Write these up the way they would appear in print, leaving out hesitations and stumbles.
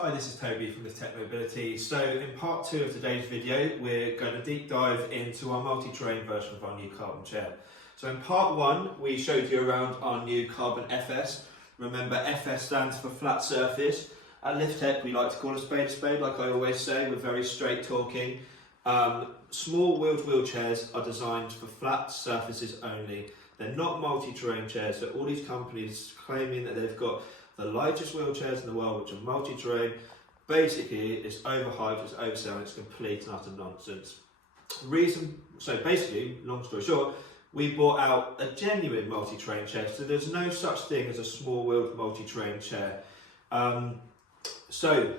Hi, this is Toby from LITH-TECH Mobility. So in part 2 of today's video, we're going to deep dive into our multi-terrain version of our new carbon chair. So in part 1, we showed you around our new carbon FS. Remember, FS stands for flat surface. At LITH-TECH, we like to call a spade, like I always say. We're very straight talking. Small wheeled wheelchairs are designed for flat surfaces only. They're not multi-terrain chairs. So all these companies claiming that they've got the lightest wheelchairs in the world, which are multi-terrain, basically it's overhyped, it's overselling, it's complete and utter nonsense. So basically, long story short, we brought out a genuine multi-terrain chair, so there's no such thing as a small-wheeled multi-terrain chair. So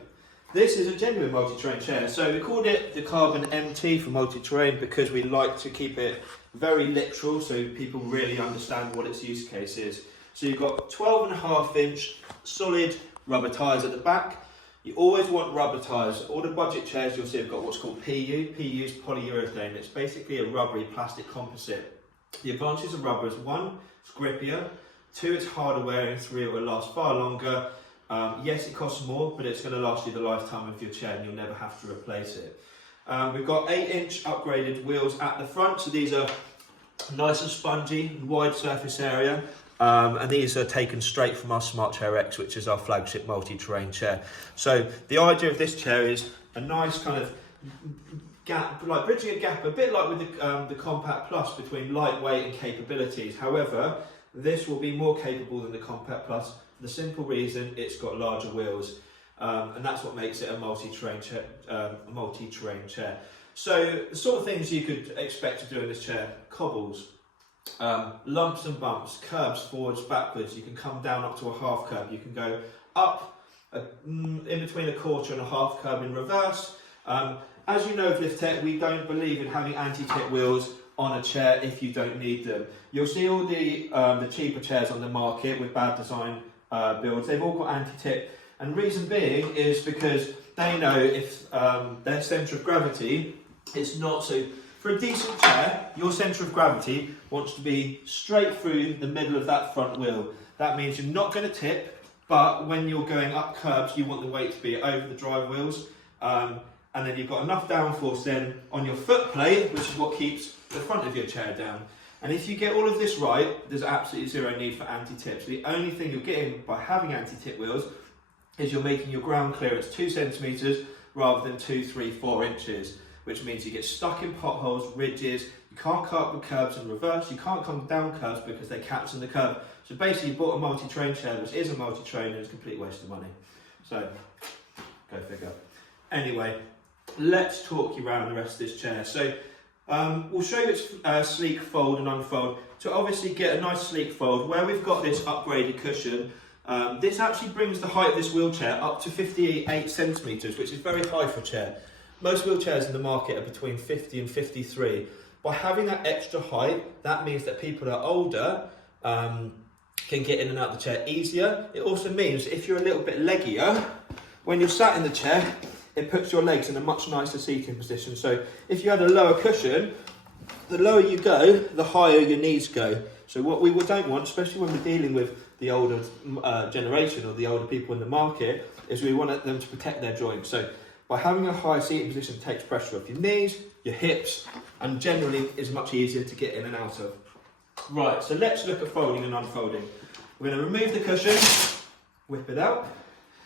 this is a genuine multi-terrain chair. So we called it the Carbon MT for multi-terrain because we like to keep it very literal so people really understand what its use case is. So you've got 12.5-inch solid rubber tyres at the back. You always want rubber tyres. All the budget chairs you'll see have got what's called PU. PU is polyurethane. It's basically a rubbery plastic composite. The advantages of rubber is 1, it's grippier, 2, it's harder wearing, 3, it will last far longer. Yes, it costs more, but it's going to last you the lifetime of your chair and you'll never have to replace it. We've got 8-inch upgraded wheels at the front, so these are nice and spongy, wide surface area. And these are taken straight from our Smart Chair X, which is our flagship multi-terrain chair. So the idea of this chair is a nice kind of gap, like bridging a gap, a bit like with the Compact Plus between lightweight and capabilities. However, this will be more capable than the Compact Plus. The simple reason it's got larger wheels, and that's what makes it a multi-terrain chair. So the sort of things you could expect to do in this chair: cobbles, lumps and bumps, curbs, forwards, backwards. You can come down up to a half curb. You can go up in between a quarter and a half curb in reverse. As you know, with LITH-TECH, we don't believe in having anti-tip wheels on a chair if you don't need them. You'll see all the cheaper chairs on the market with bad design builds. They've all got anti-tip, and reason being is because they know if their centre of gravity is not so. For a decent chair, your centre of gravity wants to be straight through the middle of that front wheel. That means you're not going to tip, but when you're going up curbs, you want the weight to be over the drive wheels. And then you've got enough downforce then on your foot plate, which is what keeps the front of your chair down. And if you get all of this right, there's absolutely zero need for anti-tips. The only thing you're getting by having anti-tip wheels is you're making your ground clearance 2 centimetres rather than 2, 3, 4 inches. Which means you get stuck in potholes, ridges, you can't cut up the curbs in reverse, you can't come down curbs because they catch in the curb. So basically you bought a multi-terrain chair which is a multi-terrain and it's a complete waste of money. So, go figure. Anyway, let's talk you around the rest of this chair. So, we'll show you its sleek fold and unfold. To obviously get a nice sleek fold, where we've got this upgraded cushion, this actually brings the height of this wheelchair up to 58 centimetres, which is very high for a chair. Most wheelchairs in the market are between 50 and 53. By having that extra height, that means that people that are older can get in and out of the chair easier. It also means if you're a little bit leggier, when you're sat in the chair, it puts your legs in a much nicer seating position. So if you had a lower cushion, the lower you go, the higher your knees go. So what we don't want, especially when we're dealing with the older generation or the older people in the market, is we want them to protect their joints. So by having a high seating position, it takes pressure off your knees, your hips, and generally is much easier to get in and out of. Right, so let's look at folding and unfolding. We're going to remove the cushion, whip it out,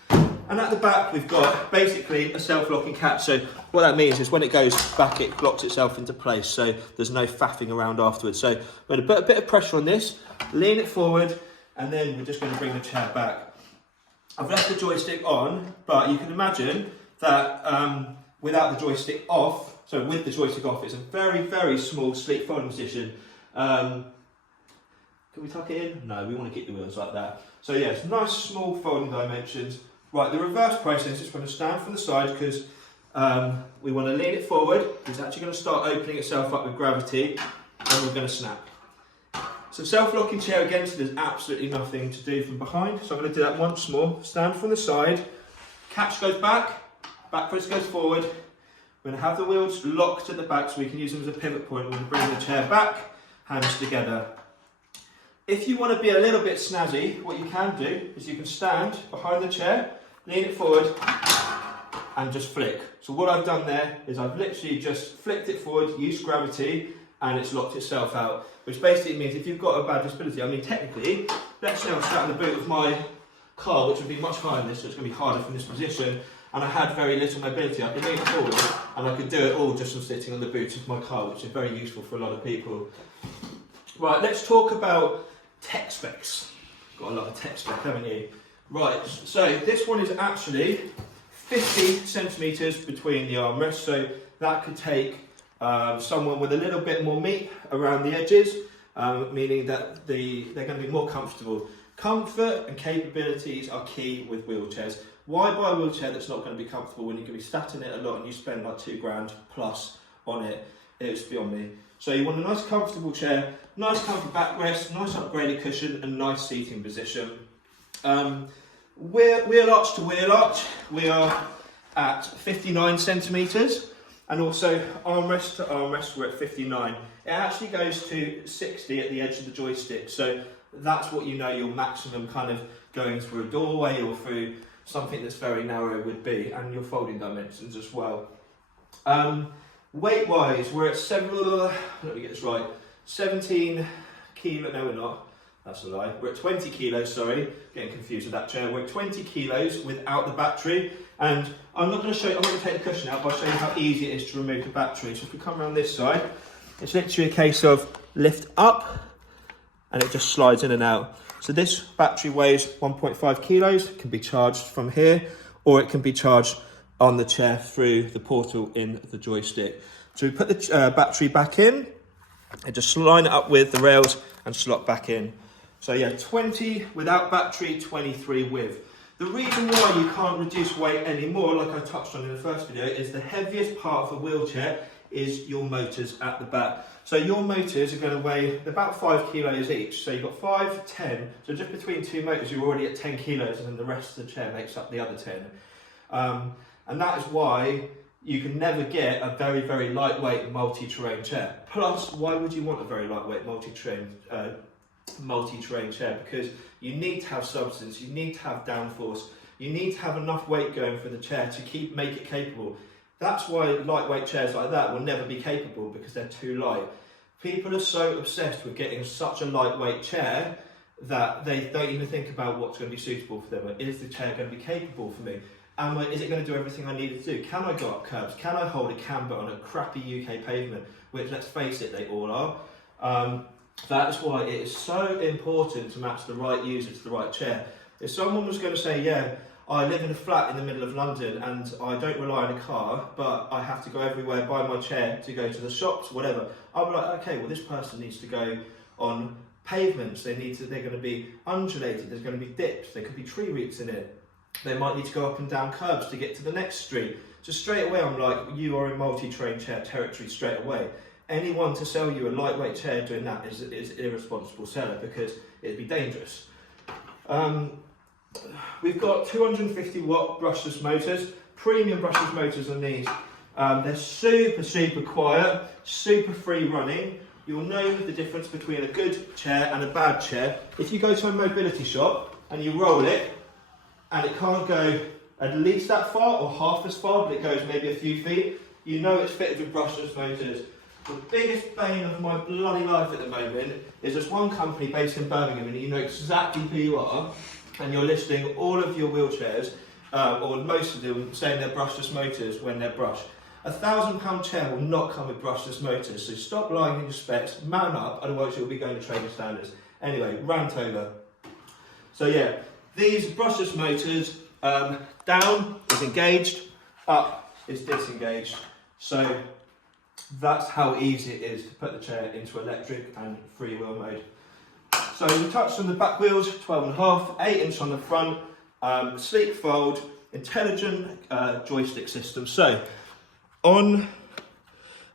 and at the back we've got basically a self-locking catch. So what that means is when it goes back, it locks itself into place, so there's no faffing around afterwards. So we're going to put a bit of pressure on this, lean it forward, and then we're just going to bring the chair back. I've left the joystick on, but you can imagine that without the joystick off, so with the joystick off, it's a very, very small, sleek folding position. Can we tuck it in? No, we want to keep the wheels like that. So yes, nice small folding dimensions. Right, the reverse process is going to stand from the side because we want to lean it forward. It's actually going to start opening itself up with gravity, and we're going to snap. So self-locking chair again, so there's absolutely nothing to do from behind. So I'm going to do that once more. Stand from the side, catch goes back, backwards goes forward. We're going to have the wheels locked at the back so we can use them as a pivot point. We're going to bring the chair back, hands together. If you want to be a little bit snazzy, what you can do is you can stand behind the chair, lean it forward and just flick. So what I've done there is I've literally just flicked it forward, used gravity, and it's locked itself out. Which basically means if you've got a bad disability, I mean technically, let's say I was sat in the boot of my car, which would be much higher than this, so it's going to be harder from this position, and I had very little mobility. I could lean forward and I could do it all just from sitting on the boot of my car, which is very useful for a lot of people. Right, let's talk about tech specs. Got a lot of tech spec, haven't you? Right, so this one is actually 50 centimetres between the armrests, so that could take someone with a little bit more meat around the edges, meaning that they're going to be more comfortable. Comfort and capabilities are key with wheelchairs. Why buy a wheelchair that's not going to be comfortable when you can be sat in it a lot and you spend like £2,000 plus on it? It's beyond me. So you want a nice comfortable chair, nice comfy backrest, nice upgraded cushion and nice seating position. Wheel arch to wheel arch, we are at 59 centimetres. And also armrest to armrest, we're at 59. It actually goes to 60 at the edge of the joystick. So that's what you know your maximum kind of going through a doorway or through something that's very narrow would be, and your folding dimensions as well. Weight wise, we're at let me get this right, 17 kilo, no we're not, that's a lie. We're at 20 kilos, sorry, getting confused with that chair. We're at 20 kilos without the battery, and I'm not going to take the cushion out, but I'll show you how easy it is to remove the battery. So if we come around this side, it's literally a case of lift up, and it just slides in and out. So this battery weighs 1.5 kilos, it can be charged from here, or it can be charged on the chair through the portal in the joystick. So we put the battery back in, and just line it up with the rails and slot back in. So yeah, 20 without battery, 23 with. The reason why you can't reduce weight anymore, like I touched on in the first video, is the heaviest part of a wheelchair is your motors at the back. So your motors are going to weigh about 5 kilos each. So you've got 5, 10. So just between two motors, you're already at 10 kilos, and then the rest of the chair makes up the other 10. And that is why you can never get a very, very lightweight multi-terrain chair. Plus, why would you want a very lightweight multi-terrain chair? Because you need to have substance, you need to have downforce, you need to have enough weight going for the chair to make it capable. That's why lightweight chairs like that will never be capable, because they're too light. People are so obsessed with getting such a lightweight chair that they don't even think about what's going to be suitable for them. Is the chair going to be capable for me? Is it going to do everything I need it to do? Can I go up curbs? Can I hold a camber on a crappy UK pavement? Which, let's face it, they all are. That's why it is so important to match the right user to the right chair. If someone was going to say, yeah, I live in a flat in the middle of London and I don't rely on a car, but I have to go everywhere by my chair to go to the shops, whatever, I'll be like, okay, well, this person needs to go on pavements. They're going to be undulated, there's going to be dips, there could be tree roots in it. They might need to go up and down curbs to get to the next street. So straight away, I'm like, you are in multi-terrain chair territory straight away. Anyone to sell you a lightweight chair doing that is an irresponsible seller, because it'd be dangerous. We've got 250 watt brushless motors, premium brushless motors on these. They're super, super quiet, super free running. You'll know the difference between a good chair and a bad chair. If you go to a mobility shop and you roll it, and it can't go at least that far or half as far, but it goes maybe a few feet, you know it's fitted with brushless motors. The biggest bane of my bloody life at the moment is there's one company based in Birmingham, and you know exactly who you are, and you're listing all of your wheelchairs, or most of them, saying they're brushless motors when they're brushed. £1,000 chair will not come with brushless motors, so stop lying in your specs, man up, otherwise you'll be going to training standards. Anyway, rant over. So yeah, these brushless motors, down is engaged, up is disengaged. So that's how easy it is to put the chair into electric and freewheel mode. So we touched on the back wheels, 12.5, 8-inch on the front, sleek fold, intelligent joystick system. So on,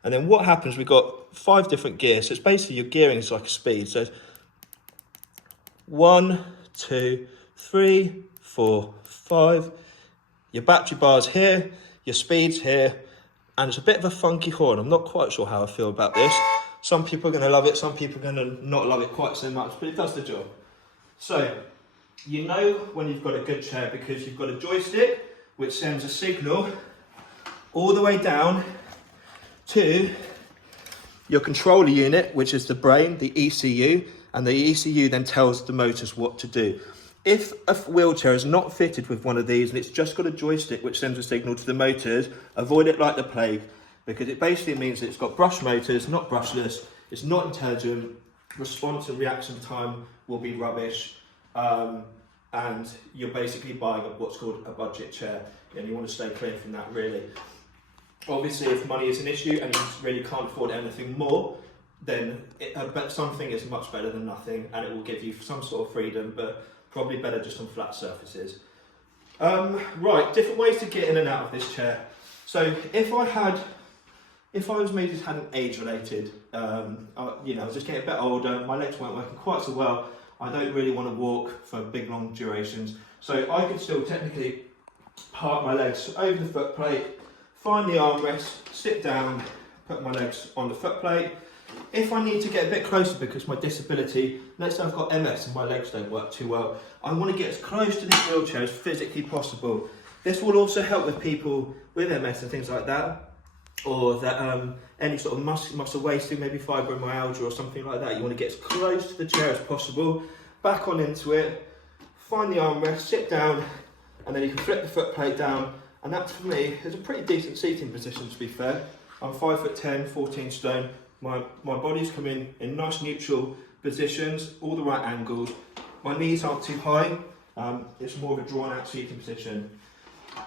and then what happens, we've got 5 different gears. So it's basically your gearing is like a speed. So 1, 2, 3, 4, 5. Your battery bar's here, your speed's here, and it's a bit of a funky horn. I'm not quite sure how I feel about this. Some people are going to love it, some people are going to not love it quite so much, but it does the job. So You know when you've got a good chair because you've got a joystick which sends a signal all the way down to your controller unit, which is the brain, the ECU, and the ECU then tells the motors what to do. If a wheelchair is not fitted with one of these and it's just got a joystick which sends a signal to the motors, avoid it like the plague, because it basically means that it's got brush motors, not brushless, it's not intelligent, response and reaction time will be rubbish, and you're basically buying what's called a budget chair, and you want to stay clear from that really. Obviously, if money is an issue and you really can't afford anything more, then something is much better than nothing, and it will give you some sort of freedom, but probably better just on flat surfaces. Right, different ways to get in and out of this chair. So if I was me just had an age-related, you know, I was just getting a bit older, my legs weren't working quite so well, I don't really want to walk for big long durations, so I could still technically park my legs over the foot plate, find the armrest, sit down, put my legs on the foot plate. If I need to get a bit closer because my disability, let's say I've got MS and my legs don't work too well, I want to get as close to this wheelchair as physically possible. This will also help with people with MS and things like that, or that any sort of muscle wasting, maybe fibromyalgia or something like that. You want to get as close to the chair as possible, back on into it, find the armrest, sit down, and then you can flip the foot plate down. And that, for me, is a pretty decent seating position, to be fair. I'm 5'10", 14 stone. My body's come in nice neutral positions, all the right angles. My knees aren't too high. It's more of a drawn out seating position.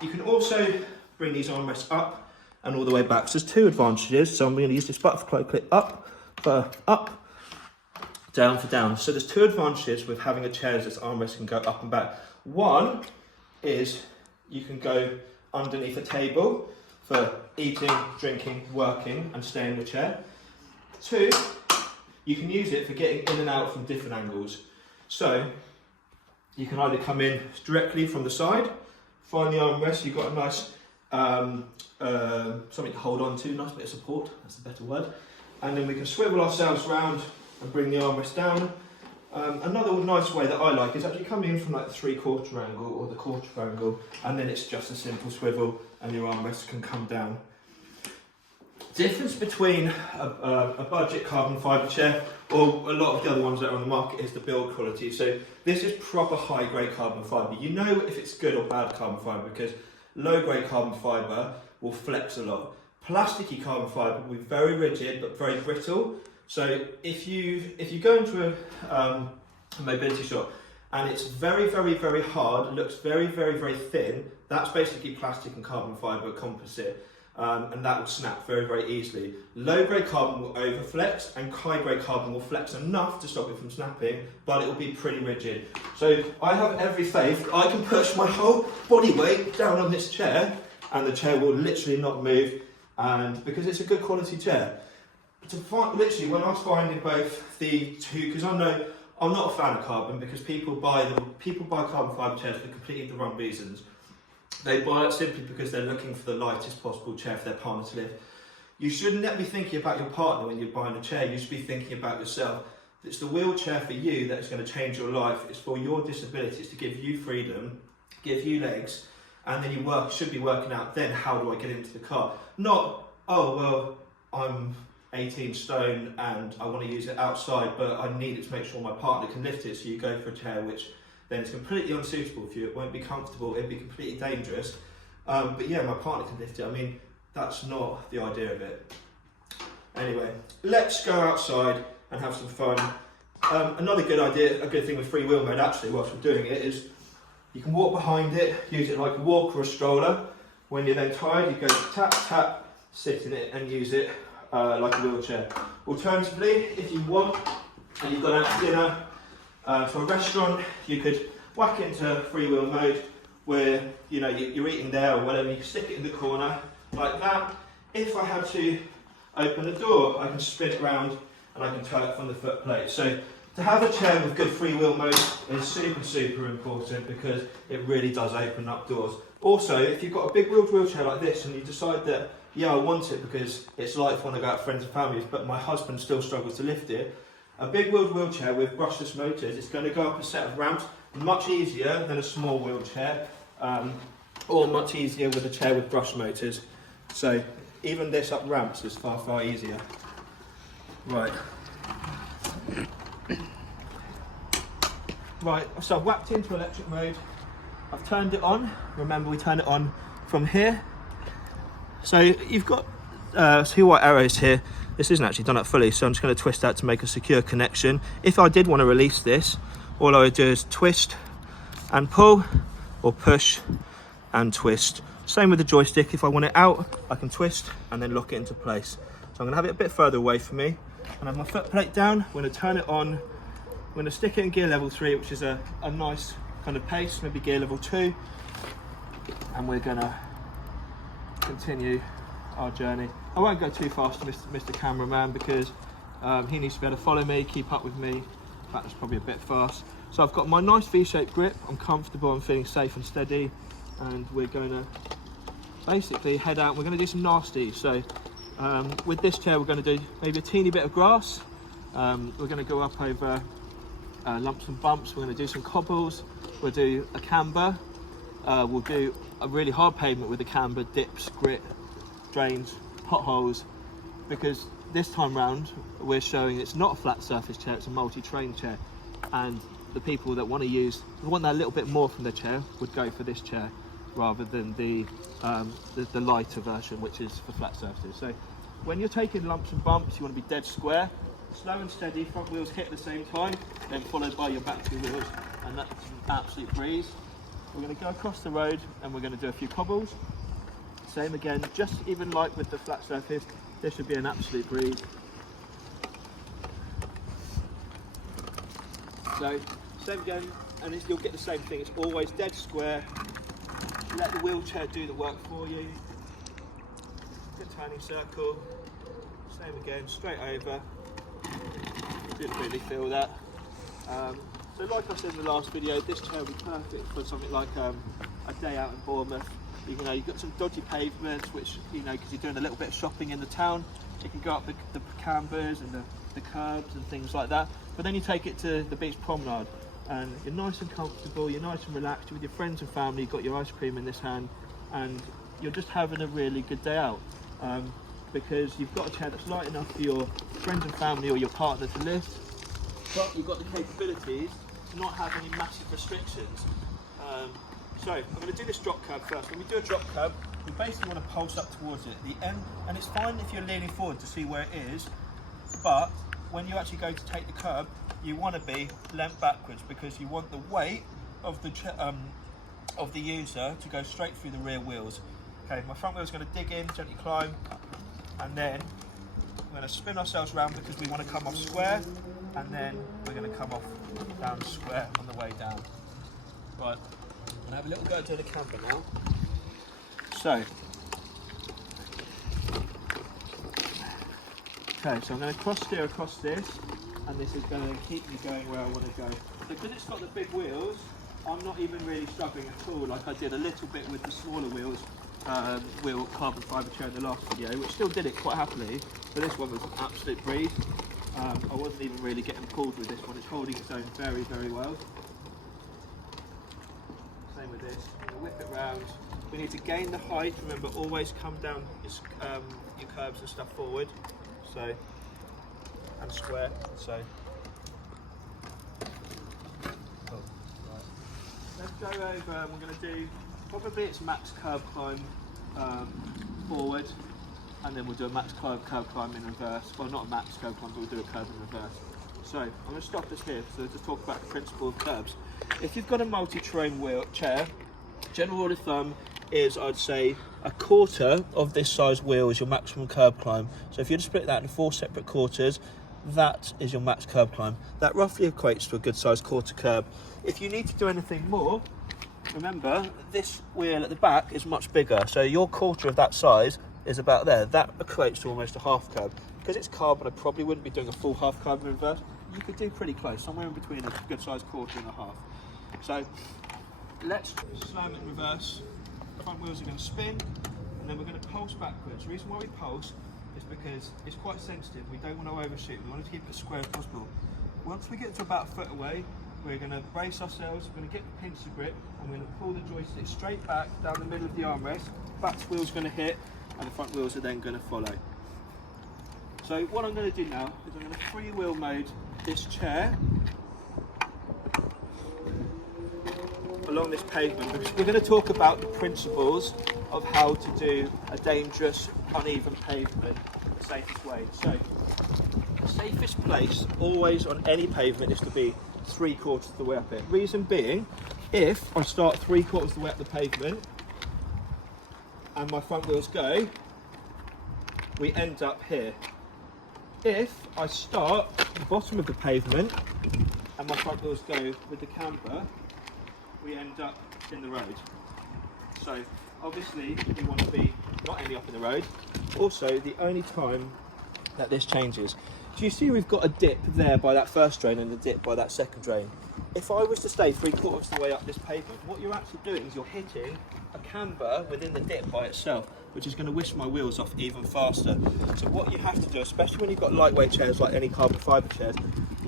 You can also bring these armrests up and all the way back. So there's two advantages. So I'm going to use this butterfly clip up for up, down for down. So there's two advantages with having a chair as this armrest can go up and back. One is you can go underneath a table for eating, drinking, working and staying in the chair. Two, you can use it for getting in and out from different angles. So you can either come in directly from the side, find the armrest, you've got a nice something to hold on to, nice bit of support, that's a better word. And then we can swivel ourselves round and bring the armrest down. Another nice way that I like is actually coming in from like the 3/4 angle or the 1/4 angle, and then it's just a simple swivel and your armrest can come down. Difference between a budget carbon fibre chair or a lot of the other ones that are on the market is the build quality. So this is proper high grade carbon fibre. You know if it's good or bad carbon fibre because low grade carbon fibre will flex a lot. Plasticky carbon fibre will be very rigid but very brittle. So if you go into a mobility shop and it's very, very, very hard, looks very, very, very thin, that's basically plastic and carbon fibre composite. And that will snap very, very easily. Low grade carbon will overflex and high grade carbon will flex enough to stop it from snapping, but it will be pretty rigid. So I have every faith I can push my whole body weight down on this chair and the chair will literally not move, and because it's a good quality chair. Literally when I was finding both the two, because I know I'm not a fan of carbon because people buy carbon fibre chairs for completely the wrong reasons. They buy it simply because they're looking for the lightest possible chair for their partner to live. You shouldn't be thinking about your partner when you're buying a chair, you should be thinking about yourself. It's the wheelchair for you that is going to change your life. It's for your disabilities to give you freedom, give you legs, and then you should be working out then how do I get into the car. Not, oh well, I'm 18 stone and I want to use it outside, but I need it to make sure my partner can lift it, so you go for a chair which then it's completely unsuitable for you, it won't be comfortable, it'd be completely dangerous. But yeah, my partner can lift it. I mean, that's not the idea of it. Anyway, let's go outside and have some fun. Another good idea, a good thing with free wheel mode actually, whilst we're doing it, is you can walk behind it, use it like a walk or a stroller. When you're then tired, you go tap, tap, sit in it and use it like a wheelchair. Alternatively, if you want, and you've gone out to dinner, to a restaurant, you could whack into free wheel mode where you're eating there or whatever, you can stick it in the corner like that. If I had to open the door, I can spin it round and I can turn it from the foot plate. So to have a chair with good free wheel mode is super, super important because it really does open up doors. Also, if you've got a big wheeled wheelchair like this and you decide that, yeah, I want it because it's life when I go out with friends and families, but my husband still struggles to lift it, a big wheeled wheelchair with brushless motors is going to go up a set of ramps Much easier than a small wheelchair, or much easier with a chair with brush motors. So even this up ramps is far, far easier. Right. Right, so I've whacked into electric mode. I've turned it on. Remember, we turn it on from here. So you've got two white arrows here. This isn't actually done up fully, so I'm just going to twist that to make a secure connection. If I did want to release this, all I would do is twist and pull, or push and twist. Same with the joystick. If I want it out, I can twist and then lock it into place. So I'm going to have it a bit further away from me, and have my foot plate down. I'm going to turn it on. I'm going to stick it in gear level 3, which is a nice kind of pace, maybe gear level 2, and we're going to continue our journey. I won't go too fast, Mr. Cameraman, because he needs to be able to follow me, keep up with me. In fact, that's probably a bit fast. So I've got my nice V-shaped grip. I'm comfortable, I'm feeling safe and steady, and we're going to basically head out. We're going to do some nasties. So with this chair, we're going to do maybe a teeny bit of grass. We're going to go up over lumps and bumps. We're going to do some cobbles. We'll do a camber. We'll do a really hard pavement with a camber, dips, grit, drains, potholes, because this time round we're showing it's not a flat surface chair, it's a multi-terrain chair, and the people that want that little bit more from their chair would go for this chair rather than the lighter version, which is for flat surfaces. So when you're taking lumps and bumps, you want to be dead square, slow and steady, front wheels hit at the same time, then followed by your back two wheels, and that's an absolute breeze. We're going to go across the road and we're going to do a few cobbles. Same again, just even like with the flat surface, this should be an absolute breeze. So, same again, and you'll get the same thing. It's always dead square. Let the wheelchair do the work for you. Good turning circle. Same again, straight over. Didn't really feel that. So like I said in the last video, this chair will be perfect for something like a day out in Bournemouth. You know, you've got some dodgy pavements, which, you know, because you're doing a little bit of shopping in the town, you can go up the cambers and the curbs and things like that. But then you take it to the beach promenade, and you're nice and comfortable, you're nice and relaxed, you're with your friends and family, you've got your ice cream in this hand, and you're just having a really good day out. Because you've got a chair that's light enough for your friends and family or your partner to lift, but you've got the capabilities to not have any massive restrictions. So I'm going to do this drop curb first. When we do a drop curb, we basically want to pulse up towards it. The end, and it's fine if you're leaning forward to see where it is, but when you actually go to take the curb, you want to be leant backwards, because you want the weight of the user to go straight through the rear wheels. Okay, my front wheel is going to dig in, gently climb, and then we're going to spin ourselves around because we want to come off square, and then we're going to come off down square on the way down. Right, I'm going to have a little go at doing the camber now. So, okay, so I'm going to cross steer across this, and this is going to keep me going where I want to go. So because it's got the big wheels, I'm not even really struggling at all, like I did a little bit with the smaller wheels. Wheel carbon fibre chair in the last video, which still did it quite happily, but this one was an absolute breeze. I wasn't even really getting pulled with this one. It's holding its own very, very well. Same with this. We'll whip it round. We need to gain the height. Remember, always come down your curbs and stuff forward. So, and square. So, oh, right. Let's go over, and we're going to do probably it's max curb climb forward, and then we'll do a max curb climb in reverse. Well, not a max curb climb, but we'll do a curb in reverse. So I'm going to stop this here so to talk about the principle of curbs. If you've got a multi-terrain wheelchair, general rule of thumb is, I'd say, a quarter of this size wheel is your maximum curb climb. So if you were to split that into 4 separate quarters, that is your max curb climb. That roughly equates to a good sized quarter curb. If you need to do anything more, remember, this wheel at the back is much bigger, so your quarter of that size is about there. That equates to almost a half curb. Because it's carbon, I probably wouldn't be doing a full half curb in reverse. You could do pretty close, somewhere in between a good sized quarter and a half. So let's slam it in reverse. Front wheels are going to spin, and then we're going to pulse backwards. The reason why we pulse is because it's quite sensitive. We don't want to overshoot. We want to keep it as square as possible. Once we get to about a foot away, we're going to brace ourselves, we're going to get the pincer grip, and we're going to pull the joystick straight back down the middle of the armrest. Back wheel's going to hit, and the front wheels are then going to follow. So what I'm going to do now is I'm going to freewheel mode this chair along this pavement, because we're going to talk about the principles of how to do a dangerous, uneven pavement the safest way. So the safest place always on any pavement is to be 3/4 of the way up it. Reason being, if I start 3/4 of the way up the pavement and my front wheels go, we end up here. If I start at the bottom of the pavement and my front wheels go with the camber, we end up in the road. So obviously we want to be not ending up in the road. Also, the only time that this changes, do you see we've got a dip there by that first drain and a dip by that second drain? If I was to stay 3/4 of the way up this pavement, what you're actually doing is you're hitting a camber within the dip by itself, which is going to whisk my wheels off even faster. So what you have to do, especially when you've got lightweight chairs like any carbon fibre chairs,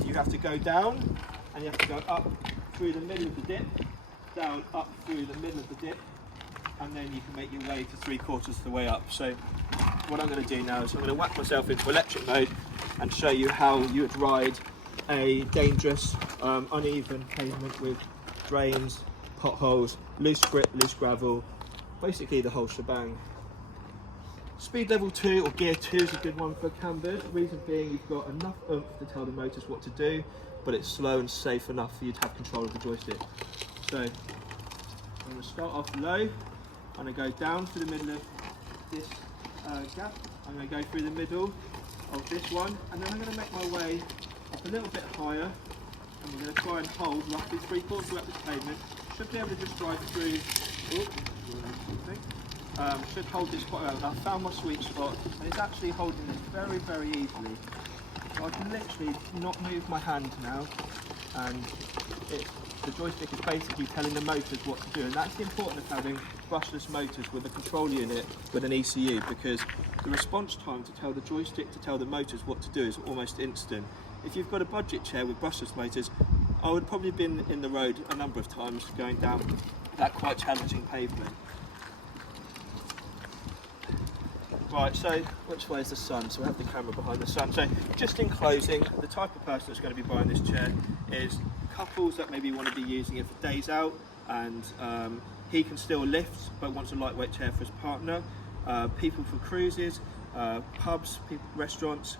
you have to go down and you have to go up through the middle of the dip, down, up through the middle of the dip, and then you can make your way to 3/4 of the way up. So what I'm going to do now is I'm going to whack myself into electric mode and show you how you would ride a dangerous, uneven pavement with drains, potholes, loose grip, loose gravel, basically the whole shebang. Speed level 2 or gear 2 is a good one for cambered. Reason being, you've got enough oomph to tell the motors what to do, but it's slow and safe enough for you to have control of the joystick. So I'm going to start off low. I'm going to go down through the middle of this gap. I'm going to go through the middle of this one, and then I'm going to make my way up a little bit higher, and we're going to try and hold roughly 3/4 of this pavement. Should be able to just drive through. Should hold this quite well. I found my sweet spot, and it's actually holding this very, very easily. So I can literally not move my hand now, and the joystick is basically telling the motors what to do, and that's the importance of having brushless motors with a control unit with an ECU, because the response time to tell the joystick to tell the motors what to do is almost instant. If you've got a budget chair with brushless motors, I would probably have been in the road a number of times going down that quite challenging pavement. Right, so which way is the sun? So we have the camera behind the sun. So just in closing, the type of person that's going to be buying this chair is couples that maybe want to be using it for days out, and he can still lift but wants a lightweight chair for his partner, people for cruises, pubs, restaurants,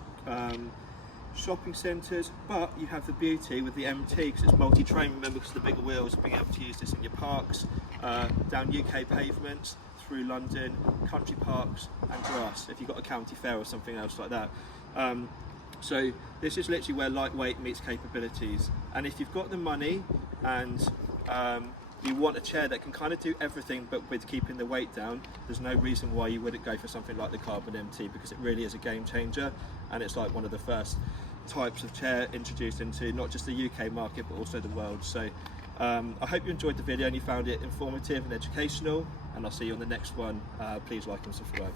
shopping centres, but you have the beauty with the MT, because it's multi-train, remember, because of the bigger wheels, being able to use this in your parks, down UK pavements, through London, country parks and grass, if you've got a county fair or something else like that. So this is literally where lightweight meets capabilities, and if you've got the money and you want a chair that can kind of do everything but with keeping the weight down, there's no reason why you wouldn't go for something like the Carbon MT, because it really is a game changer, and it's like one of the first types of chair introduced into not just the UK market but also the world. So I hope you enjoyed the video and you found it informative and educational, and I'll see you on the next one. Please like and subscribe.